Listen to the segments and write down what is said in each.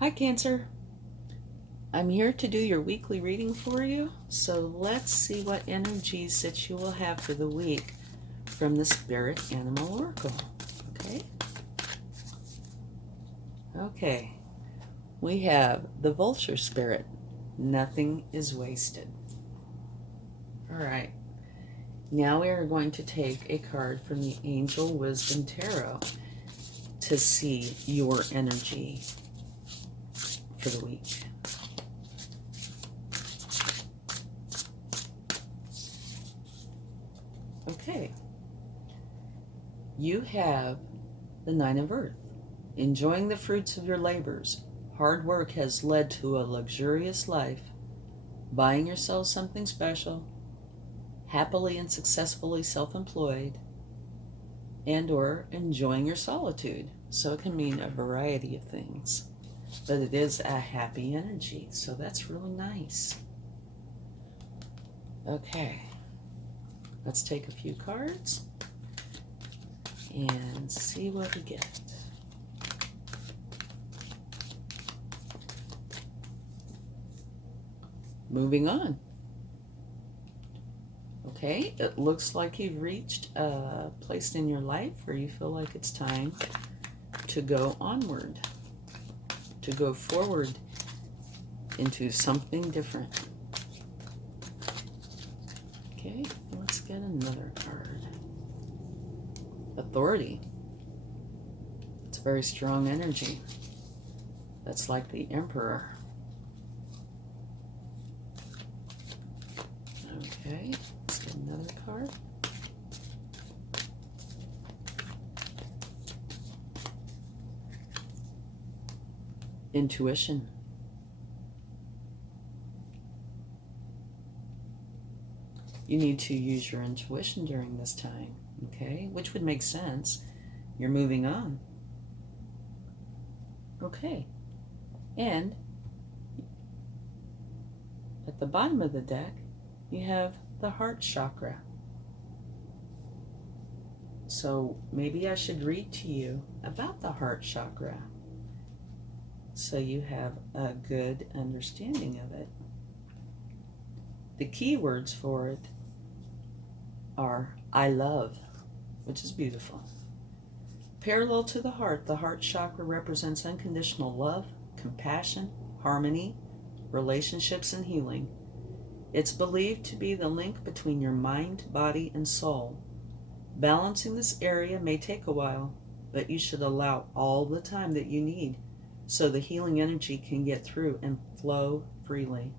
Hi, Cancer. I'm here to do your weekly reading for you. So let's see what energies that you will have for the week from the Spirit Animal Oracle. Okay? Okay. We have the Vulture Spirit. Nothing is wasted. All right. Now we are going to take a card from the Angel Wisdom Tarot to see your energy for the week. Okay. You have the Nine of Earth. Enjoying the fruits of your labors. Hard work has led to a luxurious life. Buying yourself something special. Happily and successfully self-employed. And or enjoying your solitude. So it can mean a variety of things. But it is a happy energy. So that's really nice. Okay. Let's take a few cards and see what we get. Moving on. Okay, it looks like you've reached a place in your life where you feel like it's time to go onward, to go forward into something different. Okay, let's get another card. Authority. It's a very strong energy. That's like the Emperor. Okay, let's get another card. Intuition. You need to use your intuition during this time, okay? Which would make sense. You're moving on. Okay. And at the bottom of the deck, you have the heart chakra. So maybe I should read to you about the heart chakra so you have a good understanding of it. The key words for it are I love, which is beautiful. Parallel to the heart chakra represents unconditional love, compassion, harmony, relationships, and healing. It's believed to be the link between your mind, body, and soul. Balancing this area may take a while, but you should allow all the time that you need so the healing energy can get through and flow freely.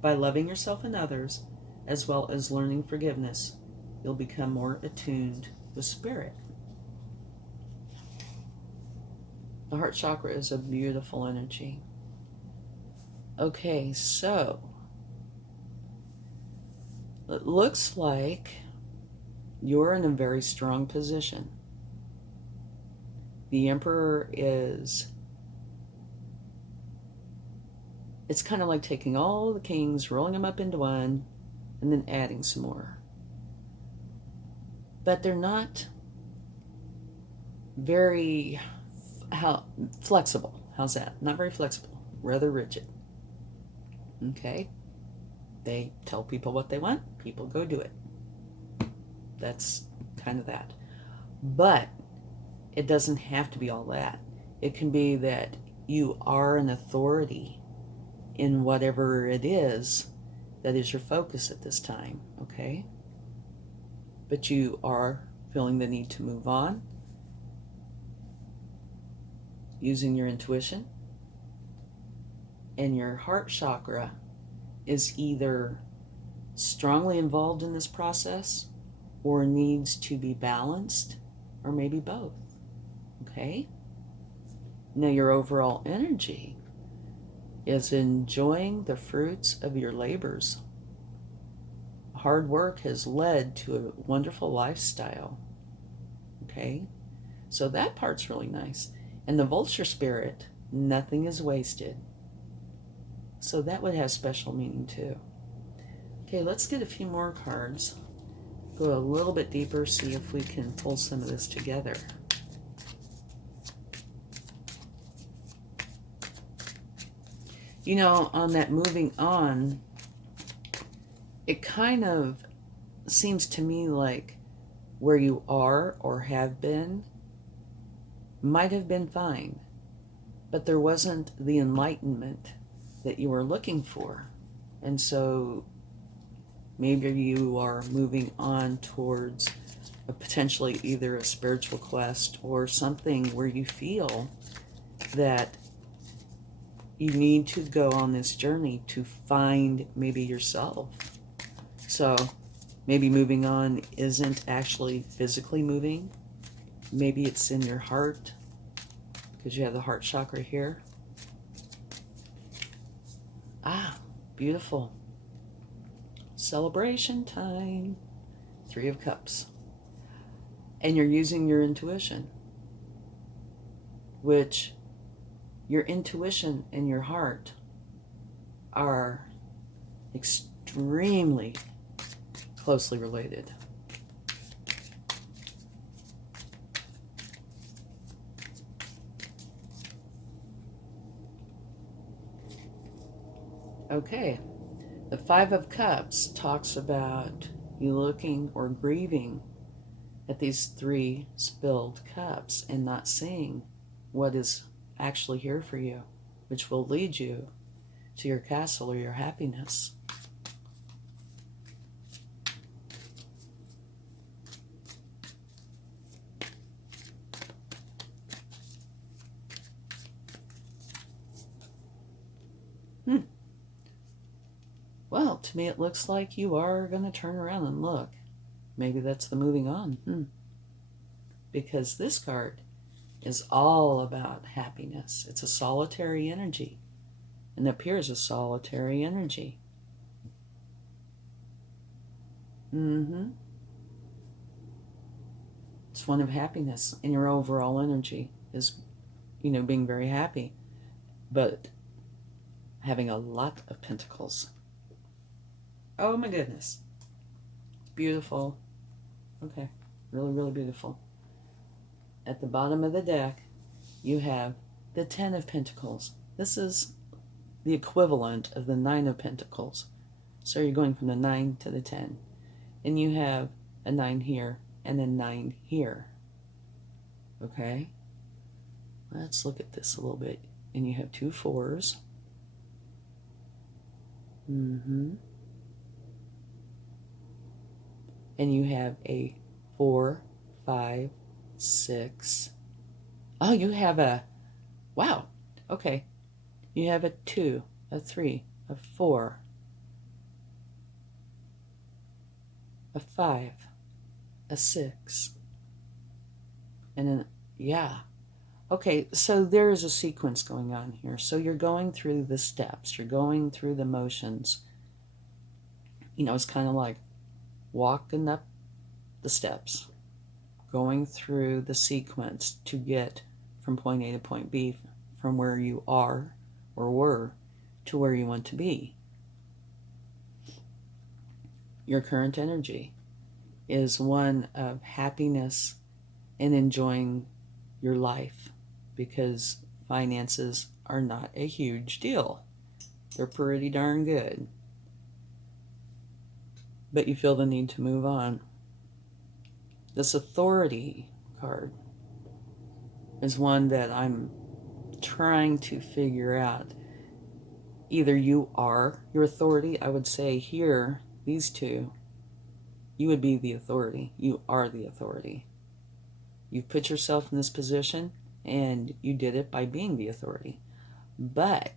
By loving yourself and others, as well as learning forgiveness, you'll become more attuned with spirit. The heart chakra is a beautiful energy. Okay, so it looks like you're in a very strong position. The Emperor is, it's kind of like taking all the kings, rolling them up into one, and then adding some more. But they're not very flexible. How's that? Not very flexible, rather rigid. Okay? They tell people what they want, people go do it. That's kind of that. But it doesn't have to be all that. It can be that you are an authority in whatever it is that is your focus at this time, okay? But you are feeling the need to move on, using your intuition, and your heart chakra is either strongly involved in this process or needs to be balanced, or maybe both, okay? Now your overall energy is enjoying the fruits of your labors. Hard work has led to a wonderful lifestyle, okay? So that part's really nice. And the vulture spirit, nothing is wasted. So that would have special meaning too. Okay, let's get a few more cards. Go a little bit deeper, see if we can pull some of this together. You know, on that moving on, it kind of seems to me like where you are or have been might have been fine, but there wasn't the enlightenment that you were looking for. And so maybe you are moving on towards a potentially either a spiritual quest or something where you feel that you need to go on this journey to find maybe yourself. So maybe moving on isn't actually physically moving. Maybe it's in your heart, because you have the heart chakra here. Ah, beautiful. Celebration time. 3 of Cups. And you're using your intuition, which your intuition and your heart are extremely closely related. Okay, the 5 of Cups talks about you looking or grieving at these 3 spilled cups and not seeing what is actually here for you, which will lead you to your castle or your happiness. Well, to me it looks like you are going to turn around and look. Maybe that's the moving on. Because this card is all about happiness. It's a solitary energy and appears a solitary energy. It's one of happiness, and your overall energy is, being very happy, but having a lot of pentacles. Oh my goodness. Beautiful. Okay, really, really beautiful. At the bottom of the deck, you have the 10 of Pentacles. This is the equivalent of the 9 of Pentacles. So you're going from the 9 to the 10. And you have a 9 here and a 9 here. Okay? Let's look at this a little bit. And you have 2 4s. And you have a 4, 5, 6. Oh, you have a, wow, okay. You have a 2, a 3, a 4, a 5, a 6, and then, yeah. Okay, so there is a sequence going on here. So you're going through the steps. You're going through the motions. It's kind of like walking up the steps, going through the sequence to get from point A to point B, from where you are or were to where you want to be. Your current energy is one of happiness and enjoying your life, because finances are not a huge deal. They're pretty darn good. But you feel the need to move on. This authority card is one that I'm trying to figure out. Either you are your authority. I would say here, these two, you would be the authority. You are the authority. You've put yourself in this position, and you did it by being the authority. But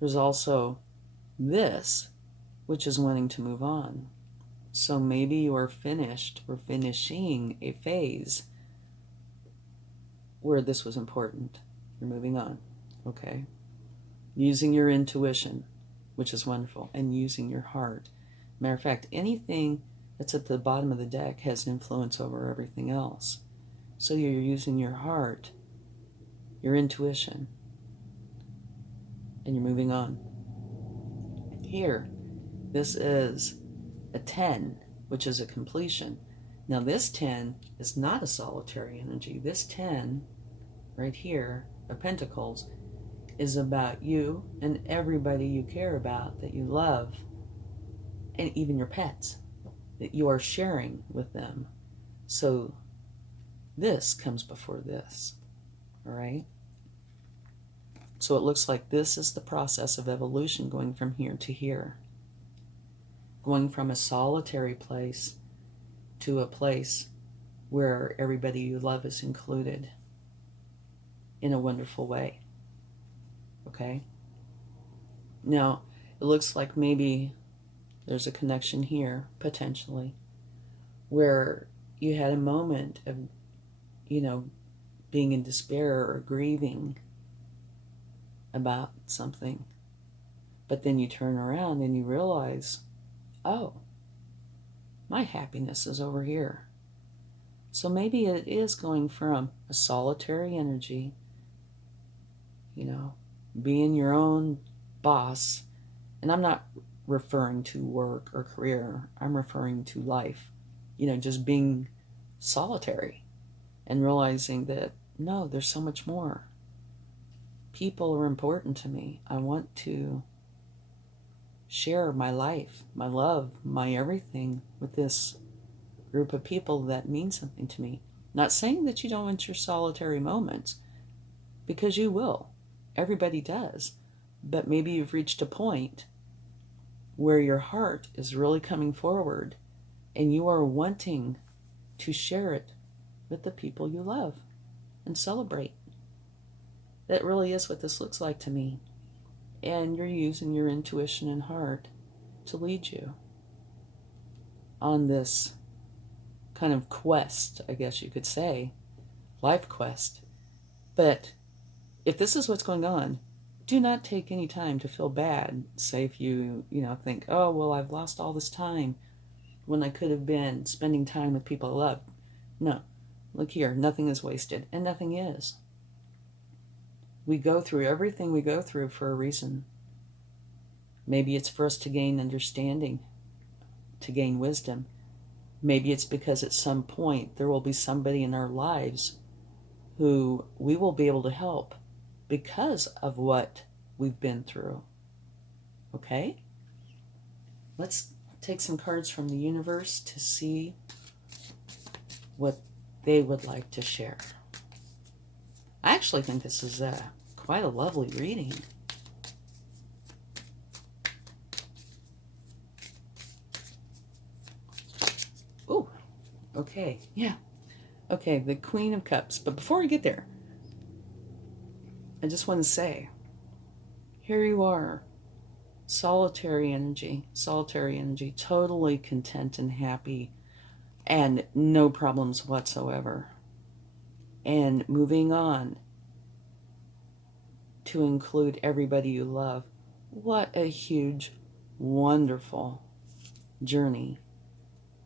there's also this, which is wanting to move on. So maybe you're finished or finishing a phase where this was important. You're moving on, okay? Using your intuition, which is wonderful, and using your heart. Matter of fact, anything that's at the bottom of the deck has influence over everything else. So you're using your heart, your intuition, and you're moving on. Here, this is a 10, which is a completion. Now this 10 is not a solitary energy. This 10 right here of Pentacles is about you and everybody you care about, that you love, and even your pets, that you are sharing with them. So this comes before this, all right? So it looks like this is the process of evolution, going from here to here, going from a solitary place to a place where everybody you love is included in a wonderful way. Okay? Now, it looks like maybe there's a connection here, potentially, where you had a moment of, being in despair or grieving about something. But then you turn around and you realize, oh, my happiness is over here. So maybe it is going from a solitary energy, being your own boss. And I'm not referring to work or career. I'm referring to life, just being solitary and realizing that, no, there's so much more. People are important to me. I want to share my life, my love, my everything with this group of people that mean something to me. Not saying that you don't want your solitary moments, because you will. Everybody does. But maybe you've reached a point where your heart is really coming forward and you are wanting to share it with the people you love and celebrate. That really is what this looks like to me. And you're using your intuition and heart to lead you on this kind of quest, I guess you could say, life quest. But if this is what's going on, do not take any time to feel bad. Say if you think, oh, well, I've lost all this time when I could have been spending time with people I love. No, look here, nothing is wasted, and nothing is. We go through everything we go through for a reason. Maybe it's for us to gain understanding, to gain wisdom. Maybe it's because at some point there will be somebody in our lives who we will be able to help because of what we've been through. Okay? Let's take some cards from the universe to see what they would like to share. I actually think this is quite a lovely reading. Ooh, okay, yeah. Okay, the Queen of Cups. But before I get there, I just want to say, here you are, solitary energy, totally content and happy, and no problems whatsoever. And moving on to include everybody you love. What a huge, wonderful journey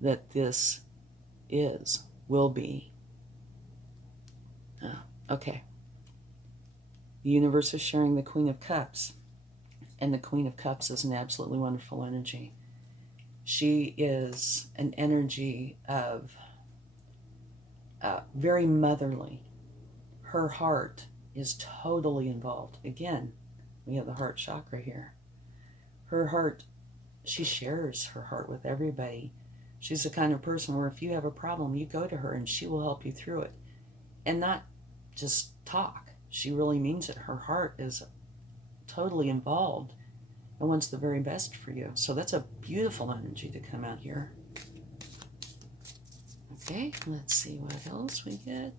that this will be. Okay. The universe is sharing the Queen of Cups, and the Queen of Cups is an absolutely wonderful energy. She is an energy of very motherly. Her heart is totally involved. Again, we have the heart chakra here. Her heart, she shares her heart with everybody. She's the kind of person where if you have a problem, you go to her and she will help you through it. And not just talk. She really means it. Her heart is totally involved and wants the very best for you. So that's a beautiful energy to come out here. Okay, let's see what else we get.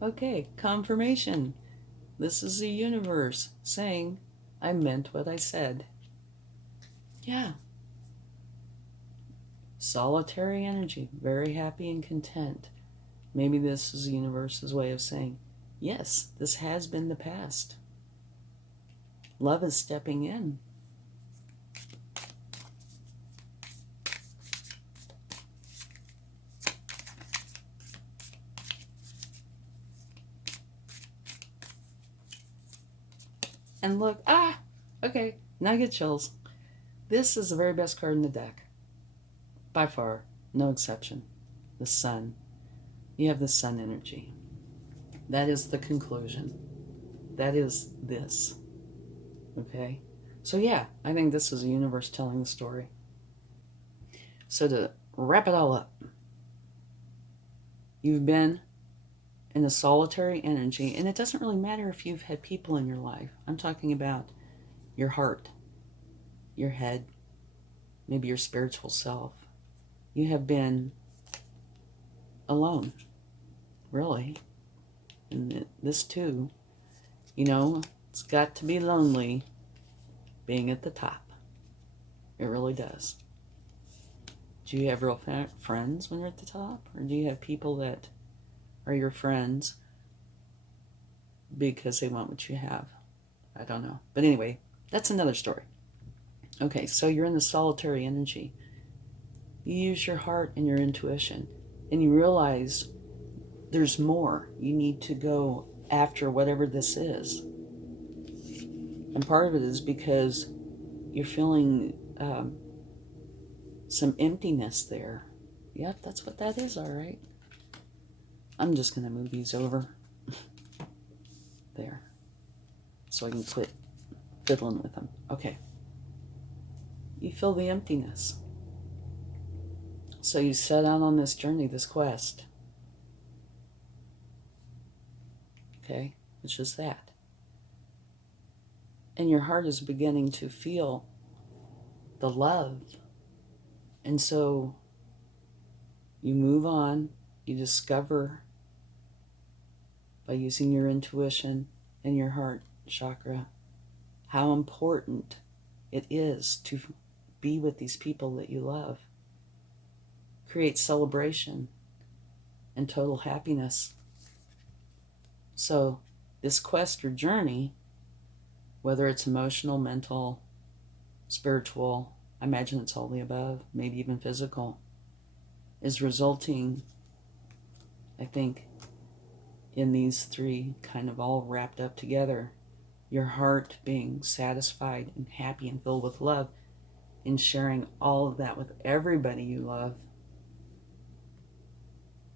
Okay, confirmation. This is the universe saying, I meant what I said. Yeah. Solitary energy, very happy and content. Maybe this is the universe's way of saying, yes, this has been the past. Love is stepping in. And look, okay, now I get chills. This is the very best card in the deck. By far, no exception. The Sun. You have the sun energy. That is the conclusion. That is this. Okay? So yeah, I think this is the universe telling the story. So to wrap it all up, you've been in a solitary energy, and it doesn't really matter if you've had people in your life. I'm talking about your heart, your head, maybe your spiritual self. You have been alone, really. And this too, it's got to be lonely being at the top. It really does. Do you have real friends when you're at the top? Or do you have people that are your friends because they want what you have? I don't know. But anyway, that's another story. Okay, so you're in the solitary energy. You use your heart and your intuition, and you realize there's more. You need to go after whatever this is. And part of it is because you're feeling some emptiness there. Yep, that's what that is, all right. I'm just going to move these over there so I can quit fiddling with them. Okay. You feel the emptiness. So you set out on this journey, this quest. Okay, it's just that. And your heart is beginning to feel the love. And so you move on, you discover by using your intuition and your heart chakra how important it is to be with these people that you love. Create celebration and total happiness. So this quest or journey, whether it's emotional, mental, spiritual, I imagine it's all the above, maybe even physical, is resulting, I think, in these three kind of all wrapped up together. Your heart being satisfied and happy and filled with love, and sharing all of that with everybody you love.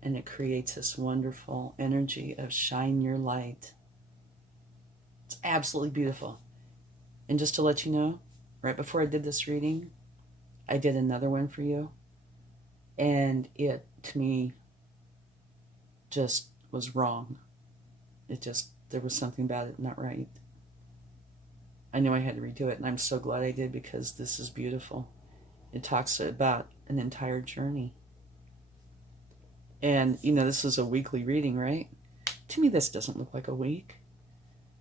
And it creates this wonderful energy of shine your light. It's absolutely beautiful. And just to let you know, right before I did this reading, I did another one for you. And it, to me, just was wrong. There was something about it not right. I knew I had to redo it, and I'm so glad I did, because this is beautiful. It talks about an entire journey. And, this is a weekly reading, right? To me, this doesn't look like a week.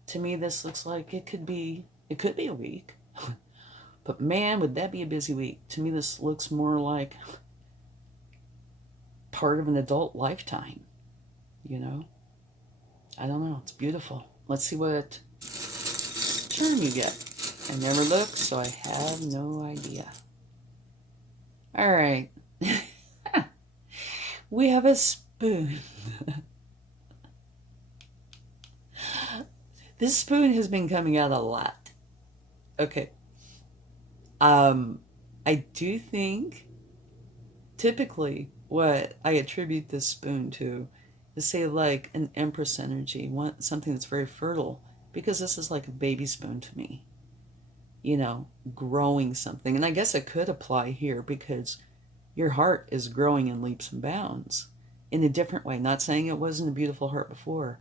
To me, this looks like it could be a week. But man, would that be a busy week. To me, this looks more like part of an adult lifetime, I don't know. It's beautiful. Let's see what turn you get. I never looked, so I have no idea. All right. We have a spoon. This spoon has been coming out a lot. Okay. I do think typically what I attribute this spoon to is, say, like an Empress energy, something that's very fertile, because this is like a baby spoon to me, growing something. And I guess it could apply here, because your heart is growing in leaps and bounds in a different way. Not saying it wasn't a beautiful heart before,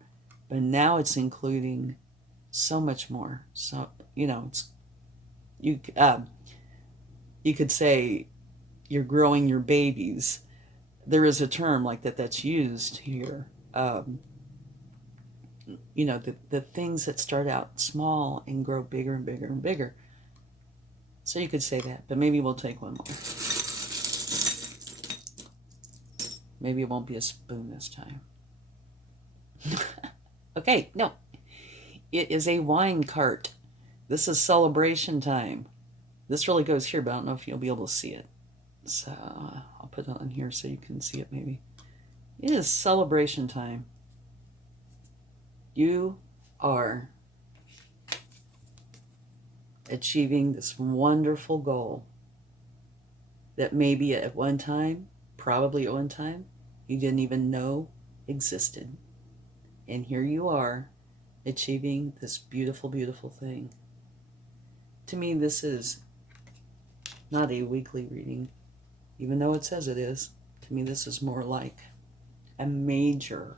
but now it's including so much more. So, it's, you could say you're growing your babies. There is a term like that's used here. The things that start out small and grow bigger and bigger and bigger. So you could say that, but maybe we'll take one more. Maybe it won't be a spoon this time. Okay, no. It is a wine cart. This is celebration time. This really goes here, but I don't know if you'll be able to see it. So I'll put it on here so you can see it maybe. It is celebration time. You are achieving this wonderful goal that maybe at one time, probably at one time, you didn't even know existed. And here you are, achieving this beautiful, beautiful thing. To me, this is not a weekly reading, even though it says it is. To me, this is more like a major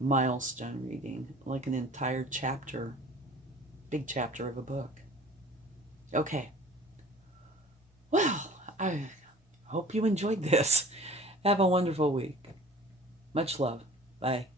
milestone reading, like an entire chapter, big chapter of a book. Okay. Well, I hope you enjoyed this. Have a wonderful week. Much love. Bye.